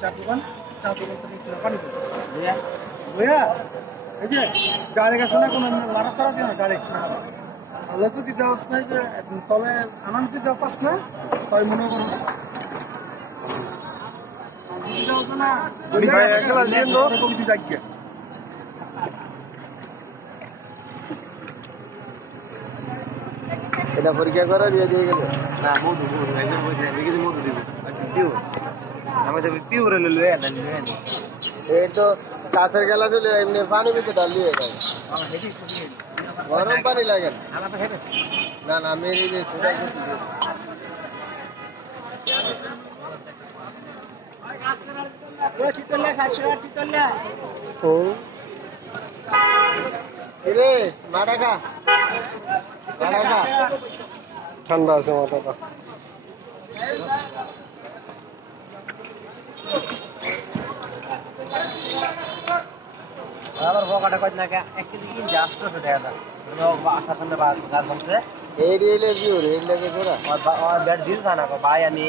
চার দোকান চা দোকান থেকে পানি দেবো বুঝা এই যে ডাইরেক্ট আসলে কোনো লারা তারা দিয়ে না ডাইরেক্ট তাহলে যদি দেওয়াস নাই যে তলে আনন্দ দেওয়া পাস না তাই মনে করস না এটা পরীক্ষা করার দিয়ে দিয়ে গেল না মধু মধু একজন বসে বিকেলে মধু দিব পিও আমি সব পিও রে লয়ে আনা নিয়ে আনি এই তো কাছের গেলা চলে এমনি পানি ভিতরে ডালি হয়ে যায় গরম পানি লাগে না না আমি এই যে ছোটা রে মাটা খা ঠান্ডা আছে মাথাটা আবার বকাটা কই না একটু দিন জাস্ট তো দেখা আশা করলে গাছ বলছে এই রেলে ভিউ রেল লাগে পুরা আর ব্যাট দিল না ভাই আমি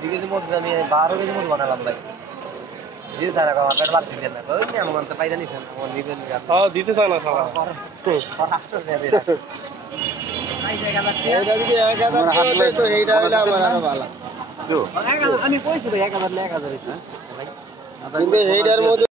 বিকেজি মধু আমি 12 কেজি মধু বানালাম ভাই দিল না ব্যাট বাদ দিল না ওই আমি মন তো পাইরা নিছেন আমার দিবেন হ্যাঁ দিতে চায় না খাওয়া ফাস্টার নেবে এই জায়গাটা এইটা যদি 1000 টাকা দেয় তো এইটা হইলে আমার আরো ভালো আমি কইছি ভাই 1000 না 1000 ভাই কিন্তু এইটার মধ্যে